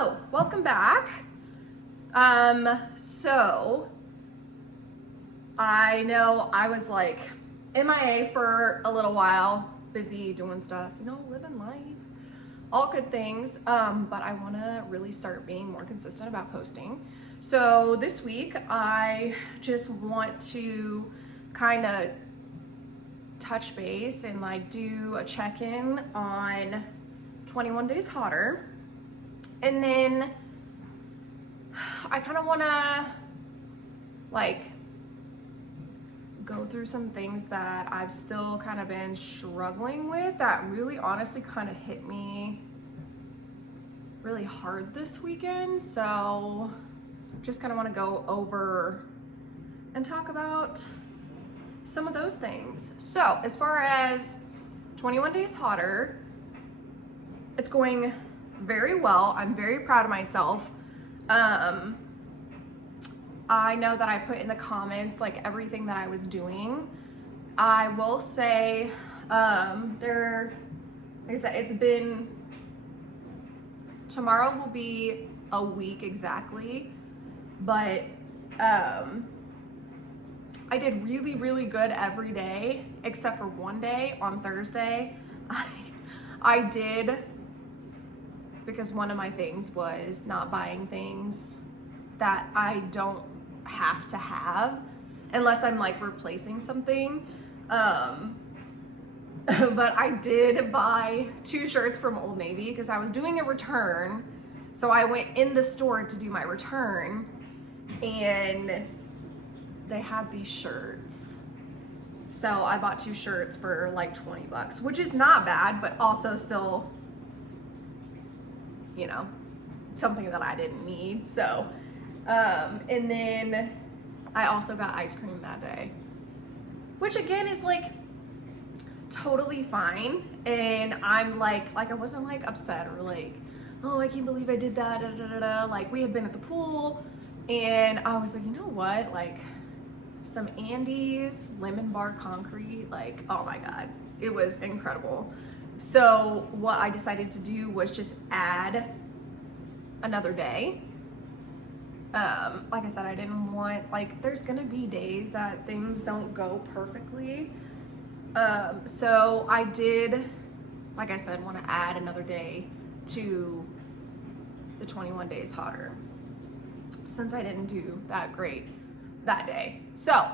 Hello, welcome back. So I know I was like MIA for a little while, busy doing stuff, living life, all good things. But I want to really start being more consistent about posting. So this week I just want to kind of touch base and like do a check-in on 21 Days Hotter. And then I kind of want to like go through some things that I've still kind of been struggling with that really honestly kind of hit me really hard this weekend. So just kind of want to go over and talk about some of those things. So as far as 21 Days Hotter, it's going very well. I'm very proud of myself. I know that I put in the comments like everything that I was doing. I will say tomorrow will be a week exactly, but I did really, really good every day except for one day on Thursday. I did, because one of my things was not buying things that I don't have to have unless I'm like replacing something. But I did buy 2 shirts from Old Navy because I was doing a return. So I went in the store to do my return and they had these shirts. So I bought 2 shirts for like $20, which is not bad, but also still, something that I didn't need. So, and then I also got ice cream that day, which again is like totally fine. And I'm like I wasn't like upset or like, oh, I can't believe I did that, da, da, da, da. Like we had been at the pool and I was like, you know what? Like some Andes lemon bar concrete, like, oh my God, it was incredible. So what I decided to do was just add another day. Like I said, I didn't want, like, there's gonna be days that things don't go perfectly. So I did, like I said, want to add another day to the 21 Days Hotter since I didn't do that great that day. So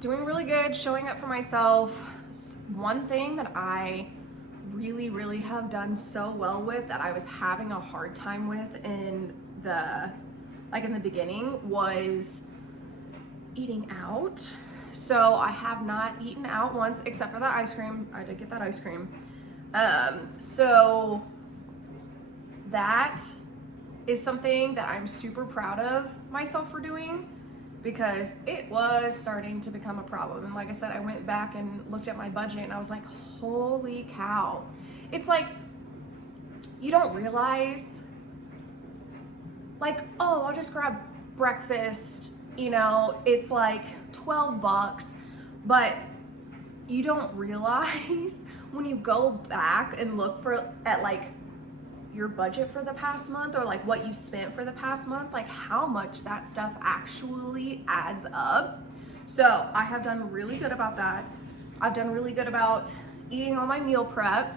doing really good, showing up for myself. One thing that I really, really have done so well with that I was having a hard time with in the beginning was eating out. So I have not eaten out once except for that ice cream. I did get that ice cream. So that is something that I'm super proud of myself for doing because it was starting to become a problem. And like I said, I went back and looked at my budget and I was like, holy cow. It's like, you don't realize, like, oh, I'll just grab breakfast, it's like $12, but you don't realize when you go back and look at like your budget for the past month or like what you spent for the past month, like how much that stuff actually adds up. So I have done really good about that. I've done really good about eating all my meal prep,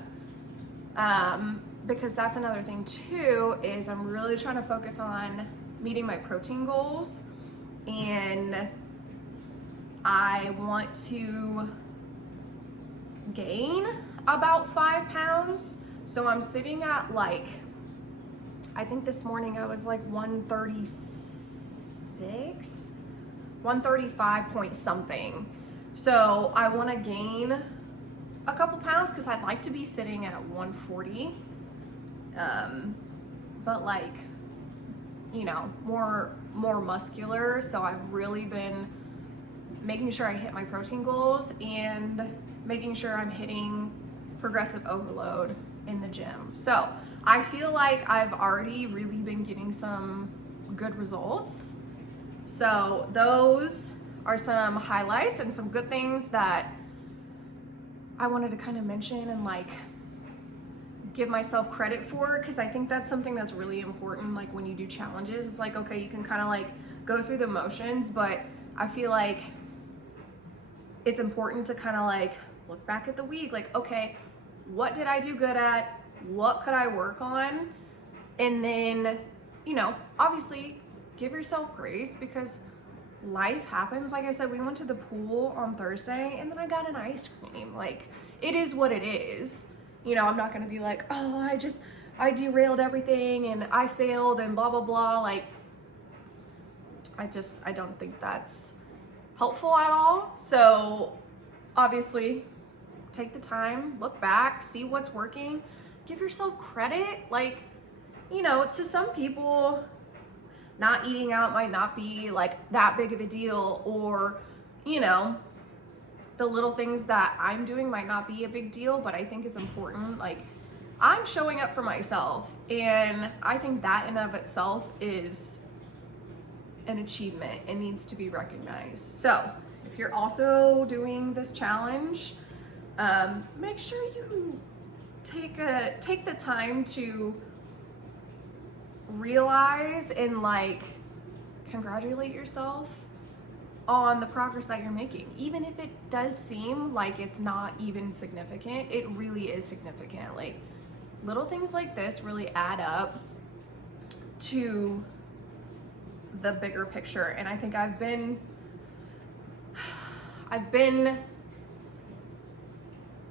because that's another thing too, is I'm really trying to focus on meeting my protein goals, and I want to gain about 5 pounds. So I'm sitting at like, I think this morning I was like 136, 135 point something. So I want to gain a couple pounds because I'd like to be sitting at 140. But like, more muscular. So I've really been making sure I hit my protein goals and making sure I'm hitting progressive overload in the gym. So I feel like I've already really been getting some good results. So those are some highlights and some good things that I wanted to kind of mention and like give myself credit for, because I think that's something that's really important. Like when you do challenges, it's like, okay, you can kind of like go through the motions, but I feel like it's important to kind of like look back at the week, like, okay, what did I do good at? What could I work on? And then, you know, obviously give yourself grace, because life happens. Like I said, we went to the pool on Thursday and then I got an ice cream. Like, it is what it is. You know, I'm not gonna be like, oh, I derailed everything and I failed and blah, blah, blah. Like, I don't think that's helpful at all. So obviously take the time, look back, see what's working, give yourself credit. Like, you know, to some people, not eating out might not be like that big of a deal, or, you know, the little things that I'm doing might not be a big deal, but I think it's important. Like, I'm showing up for myself, and I think that in and of itself is an achievement and needs to be recognized. So if you're also doing this challenge, make sure you take the time to realize and like congratulate yourself on the progress that you're making. Even if it does seem like it's not even significant, it really is significant. Like, little things like this really add up to the bigger picture. And I think I've been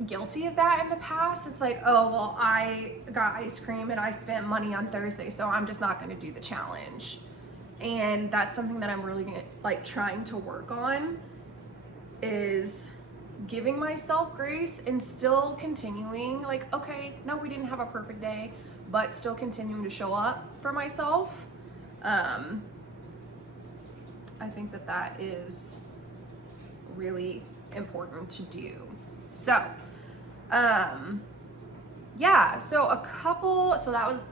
guilty of that in the past. It's like, oh, well, I got ice cream and I spent money on Thursday, so I'm just not going to do the challenge. And that's something that I'm really like trying to work on, is giving myself grace and still continuing, like, okay, no, we didn't have a perfect day, but still continuing to show up for myself. I think that is really important to do. So, yeah, so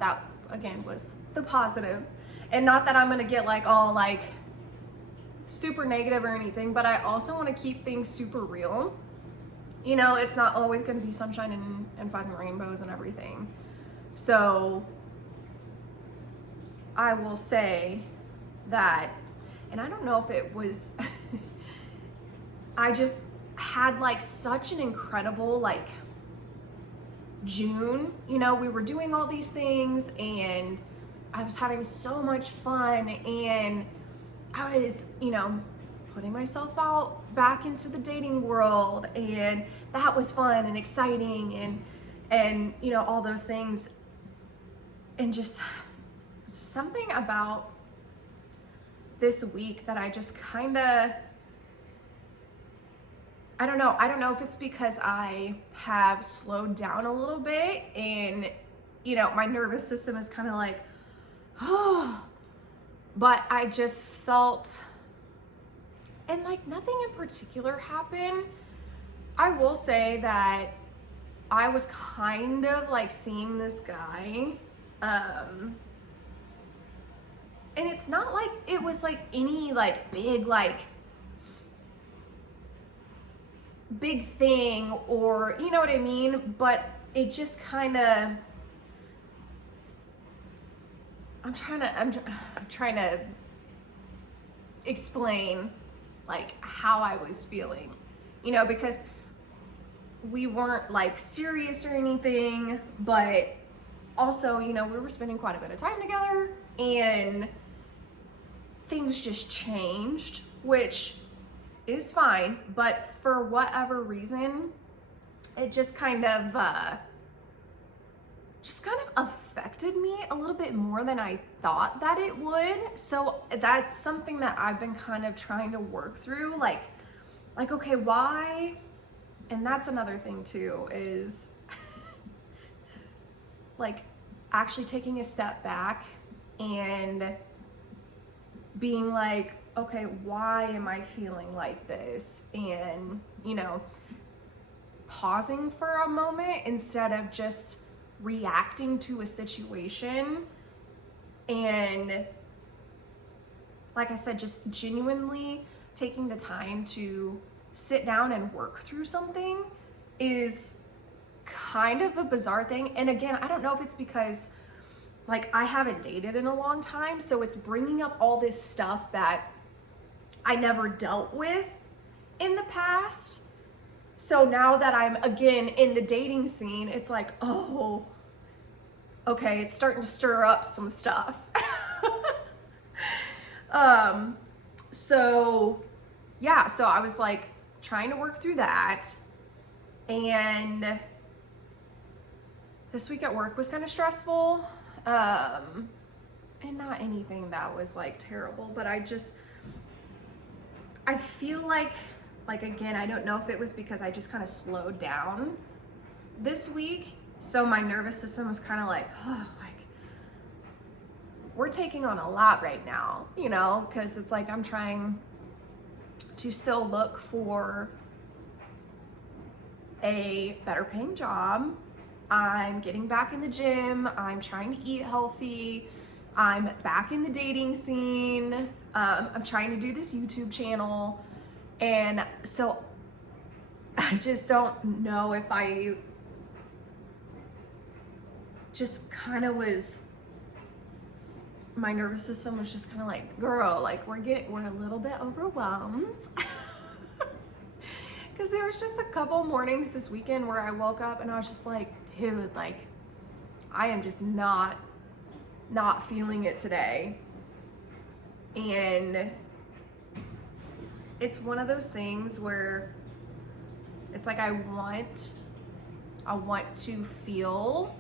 that again was the positive. And not that I'm gonna get like all like super negative or anything, but I also want to keep things super real. You know, it's not always gonna be sunshine and fun and rainbows and everything. So I will say that, and I don't know if it was, I just had like such an incredible like June. You know, we were doing all these things and I was having so much fun, and I was, you know, putting myself out back into the dating world, and that was fun and exciting, and you know, all those things. And just something about this week that I just kind of, I don't know if it's because I have slowed down a little bit, and you know, my nervous system is kind of like, oh, but I just felt, and like nothing in particular happened. I will say that I was kind of like seeing this guy, and it's not like it was like any like big thing, or you know what I mean, but it just kind of, I'm trying to explain like how I was feeling, you know, because we weren't like serious or anything, but also, you know, we were spending quite a bit of time together, and things just changed, which is fine, but for whatever reason, it just kind of affected me a little bit more than I thought that it would. So that's something that I've been kind of trying to work through, like okay, why? And that's another thing too, is like actually taking a step back and being like, okay, why am I feeling like this? And, you know, pausing for a moment instead of just reacting to a situation. And like I said, just genuinely taking the time to sit down and work through something is kind of a bizarre thing. And again, I don't know if it's because like I haven't dated in a long time, so it's bringing up all this stuff that I never dealt with in the past. So now that I'm again in the dating scene, it's like, oh, okay, it's starting to stir up some stuff. So yeah, so I was like trying to work through that. And this week at work was kind of stressful. And not anything that was like terrible, but I feel like again, I don't know if it was because I just kind of slowed down this week. So my nervous system was kind of like, oh, like we're taking on a lot right now, you know, because it's like I'm trying to still look for a better paying job. I'm getting back in the gym. I'm trying to eat healthy. I'm back in the dating scene. I'm trying to do this YouTube channel. And so I just don't know if I just kind of was, my nervous system was just kind of like, girl, like we're a little bit overwhelmed. Because there was just a couple mornings this weekend where I woke up and I was just like, dude, like I am just not feeling it today. And it's one of those things where it's like I want to feel,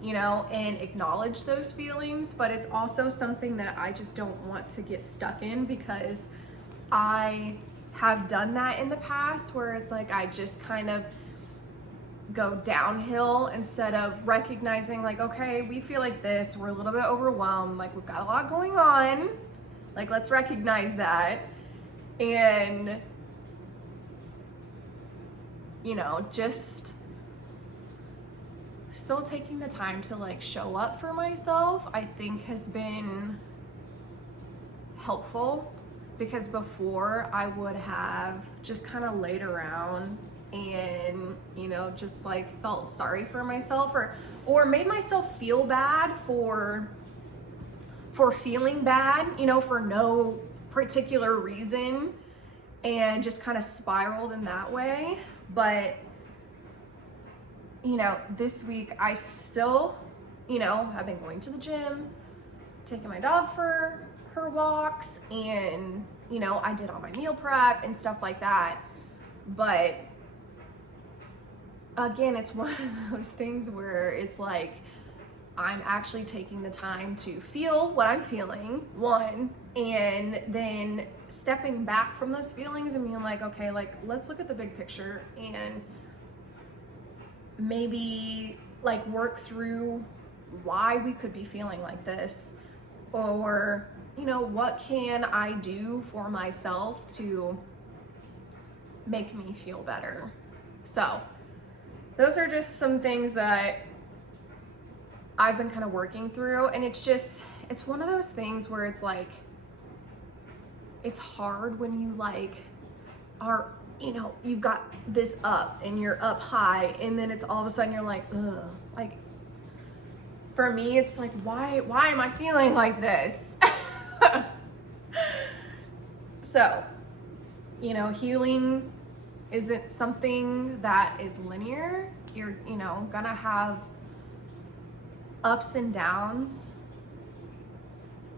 you know, and acknowledge those feelings, but it's also something that I just don't want to get stuck in, because I have done that in the past where it's like I just kind of go downhill instead of recognizing like, okay, we feel like this, we're a little bit overwhelmed, like we've got a lot going on, like let's recognize that. And you know, just still taking the time to like show up for myself, I think has been helpful, because before I would have just kind of laid around and, you know, just like felt sorry for myself or made myself feel bad for feeling bad, you know, for no particular reason, and just kind of spiraled in that way. But you know, this week I still, you know, have been going to the gym, taking my dog for her walks, and, you know, I did all my meal prep and stuff like that. But again, it's one of those things where it's like, I'm actually taking the time to feel what I'm feeling, one, and then stepping back from those feelings and being like, okay, like, let's look at the big picture and maybe like work through why we could be feeling like this, or, you know, what can I do for myself to make me feel better. So those are just some things that I've been kind of working through, and it's one of those things where it's like, it's hard when you like are, you know, you've got this up and you're up high, and then it's all of a sudden you're like, ugh. Like for me, it's like, why am I feeling like this? So, you know, healing isn't something that is linear. You're, you know, gonna have ups and downs.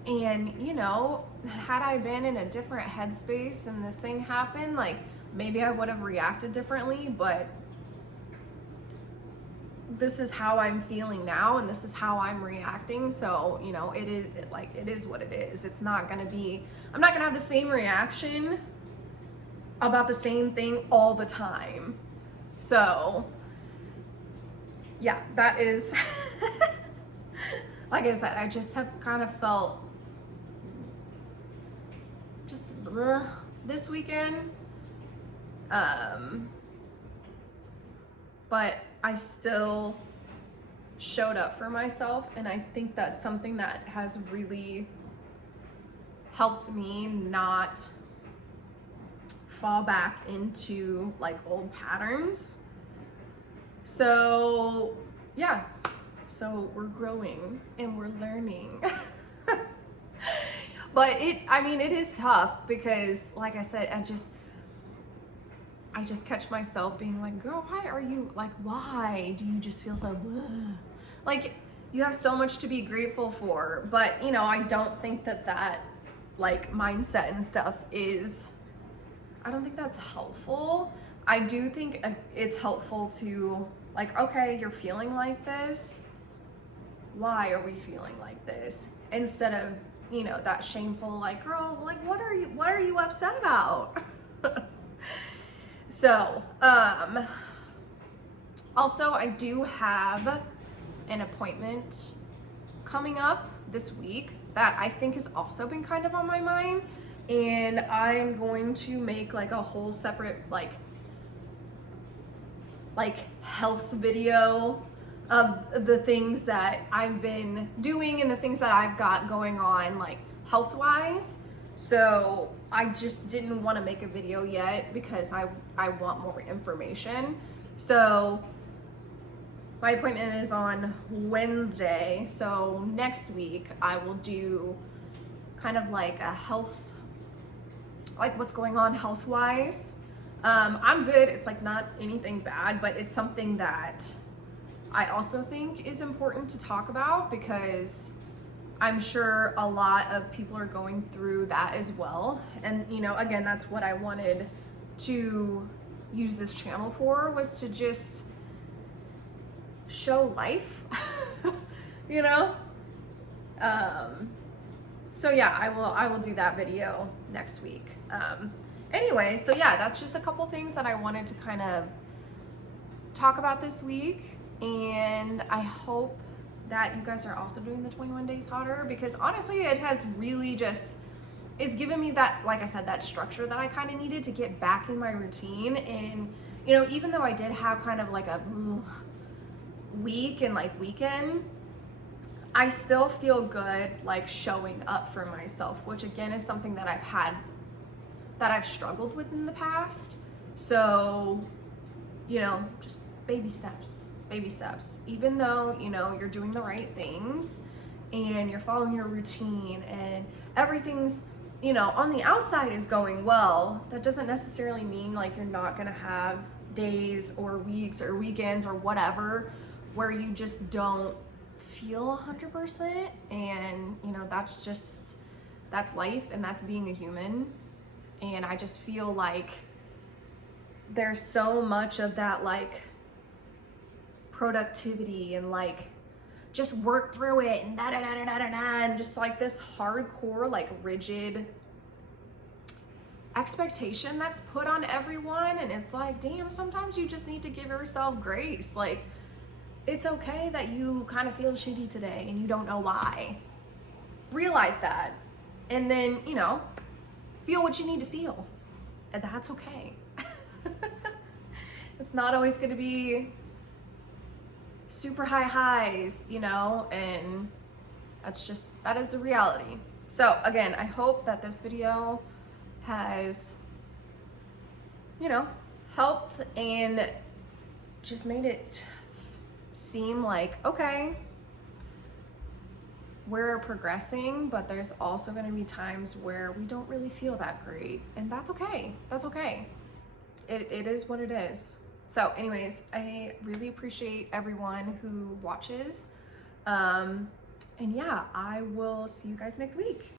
And, you know, had I been in a different headspace and this thing happened, like maybe I would have reacted differently, but this is how I'm feeling now and this is how I'm reacting. So, you know, it is what it is. It's not gonna be, I'm not gonna have the same reaction about the same thing all the time. So yeah, that is like I said, I just have kind of felt just this weekend. But I still showed up for myself, and I think that's something that has really helped me not fall back into like old patterns. So yeah, so we're growing and we're learning. But I mean, it is tough because like I said, I just catch myself being like, girl, why do you just feel so like you have so much to be grateful for? But you know, I don't think that like mindset and stuff I don't think that's helpful. I do think it's helpful to like, okay, you're feeling like this. Why are we feeling like this? Instead of, you know, that shameful, like, girl, like, what are you upset about? So, also I do have an appointment coming up this week that I think has also been kind of on my mind. And I'm going to make like a whole separate like health video of the things that I've been doing and the things that I've got going on like health wise. So I just didn't want to make a video yet because I want more information. So my appointment is on Wednesday. So next week I will do kind of like a health, like what's going on health wise. I'm good. It's like not anything bad, but it's something that I also think is important to talk about because I'm sure a lot of people are going through that as well. And you know, again, that's what I wanted to use this channel for, was to just show life, you know? So yeah, I will do that video next week. Anyway, so yeah, that's just a couple things that I wanted to kind of talk about this week. And I hope that you guys are also doing the 21 days hotter, because honestly, it has really it's given me that, like I said, that structure that I kind of needed to get back in my routine. And, you know, even though I did have kind of like a week and like weekend, I still feel good like showing up for myself, which again is something that I've struggled with in the past. So, you know, just baby steps. Even though, you know, you're doing the right things and you're following your routine and everything's, you know, on the outside is going well, that doesn't necessarily mean like you're not gonna have days or weeks or weekends or whatever where you just don't feel 100%. And, you know, that's life and that's being a human. And I just feel like there's so much of that like productivity and like just work through it and and just like this hardcore like rigid expectation that's put on everyone. And it's like, damn, sometimes you just need to give yourself grace. Like, it's okay that you kind of feel shitty today and you don't know why. Realize that, and then, you know, feel what you need to feel, and that's okay. It's not always going to be super high highs, you know, and that is the reality. So again, I hope that this video has, you know, helped and just made it seem like, okay, we're progressing, but there's also going to be times where we don't really feel that great, and that's okay. That's okay. It is what it is. So anyways, I really appreciate everyone who watches. And yeah, I will see you guys next week.